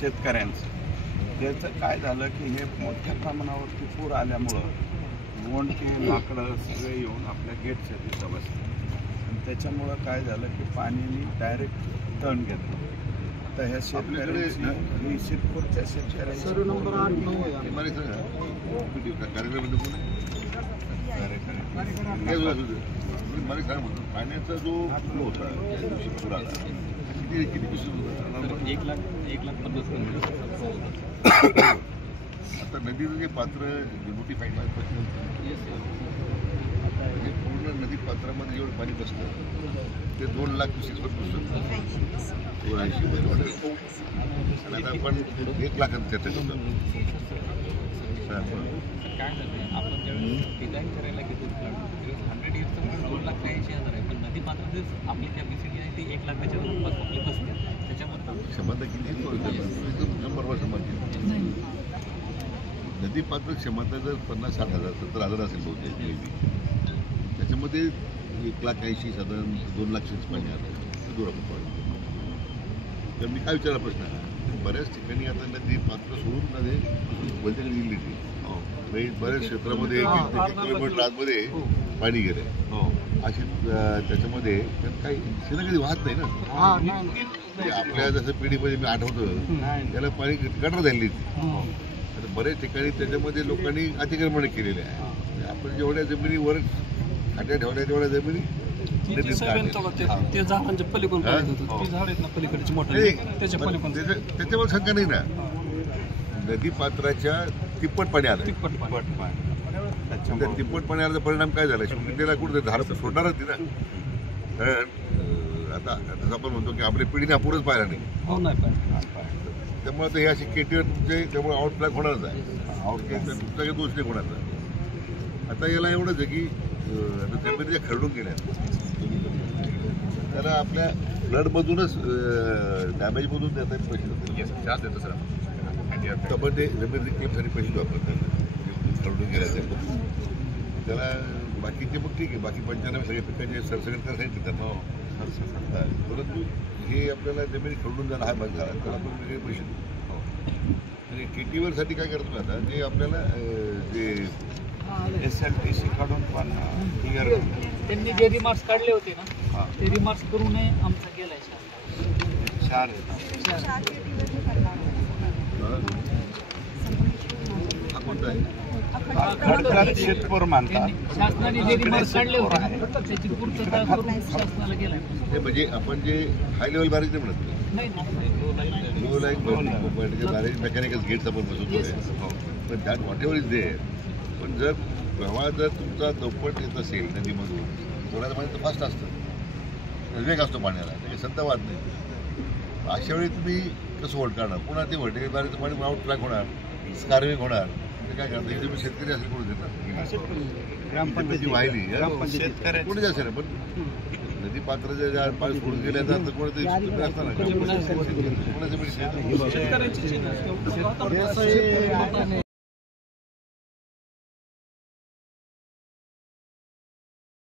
शेतकऱ्यांचं. त्याचं काय झालं की हे मोठ्या प्रमाणावरती पूर आल्यामुळं गोंडके लाकडं सगळे येऊन आपल्या गेटच्या तिथं बसले आणि त्याच्यामुळं काय झालं की पाणीने डायरेक्ट तण घेतलं. आता ह्या शेतकऱ्यांची ही शिरपूरच्या शेतकऱ्यांची पाण्याचा जो फ्लो होता त्या दिवशी पूर आला किती होता 1,50,000. आता नदीचं जे पात्र नोटिफाईड म्हणजे पूर्ण नदी पात्रामध्ये जेवढं पाणी बसतं ते 2,00,000 बसतं 280 आणि आता आपण 1,00,000 चर्चा करतो. काय झालं आपण ज्यावेळेस डिझाईन करायला घेतो 100 इयर्सचं 2,80,000 आहे, पण नदी पात्रातच आपली कॅपॅसिटी आहे ती 1,00,000च्या जवळपास आपली बसते. त्याच्यामध्ये क्षमता किती बरोबर समजते. नदी पात्र क्षमता जर 50,000-60,000 70,000 असेल बहुतेक त्याच्यामध्ये 1,80,000 साधारण 2,00,000 पाणी आलं दूर आपण पाणी. तर मी काय विचारला प्रश्न बऱ्याच ठिकाणी आता नदी पात्र सोडून नदी वलच्याकडे गेली ती बऱ्याच क्षेत्रामध्ये 1 किलोमीटर आतमध्ये पाणी गेलंय अशी त्याच्यामध्ये काही शिना कधी वाहत नाही ना. आपल्या जसं पिढीमध्ये मी आठवतो त्याला पाणी गटर झाली आता बऱ्याच ठिकाणी त्याच्यामध्ये लोकांनी अतिक्रमण केलेले आहे. आपण जेवढ्या जमिनी वर खाट्या ठेवल्या तेवढ्या जमिनी त्याच्यावर शंका नाही ना. नदी पात्राच्या तिप्पट पाणी आलं तिप्पट पाणी आल्याचा परिणाम काय झाला शेवटी त्याला कुठे धार सोडणारच ना. कारण आता जसं आपण म्हणतो की आपल्या पिढीने अपुरच पाहिला नाही त्यामुळे हे असे केटीवर तुमचे त्यामुळे आउटफ्लॅग होणारच आहे. आउटफ्लॅग तुमचा काही दोष नाही होणार. आता याला एवढंच आहे की आता जमिनीच्या खरडून गेल्या त्याला आपल्या फ्लडमधूनच डॅमेजमधून देता पैसे देतो सर आपण ते जमिनी क्लेमसाठी पैसे वापरतात खरडून गेल्याचे त्याला बाकीचे मग ठीक आहे बाकी 95 सगळे पिकाचे सरसकट कर सांगितले त्यांना परंतु हे आपल्याला जमिनी खरडून झाला हा भाग झाला त्याला आपण वेगळे पैसे देतो. आणि केटीवरसाठी काय करतो आता जे आपल्याला जे SLTC कडून पण क्लिअर त्यांनी जे रिमार्क्स काढले होते ना ते रिमार्क्स करू नये आमचा गेलाय शेतपूर मानतात शासनाने जे रिमार्क्स काढले होते त्याची पूर्तता करून शासनाला गेलाय. म्हणजे आपण जे हाय लेवल बॅरेज नाही म्हणत low line barrage mechanical gates आपण बसवतोय पण that whatever is there. पण जर प्रवाह जर तुमचा चौपट येत असेल नदीमधून थोड्याचं पाणी तर फास्ट असतं वेग असतो पाण्याला त्याची संत वाद नाही. अशा वेळी तुम्ही कसं होल्ड करणार पुन्हा ते व्हर्टिकल बॅरेजचं पाणी आउट ट्रॅक होणार स्कार्विंग होणार ते काय करणार हे तुम्ही शेतकरी असेल कोणी देतात ग्रामपंचायती वाहिली कोणीच असेल पण नदी पात्राच्या ज्या पाणी सोडून गेल्या तर कोणते असणार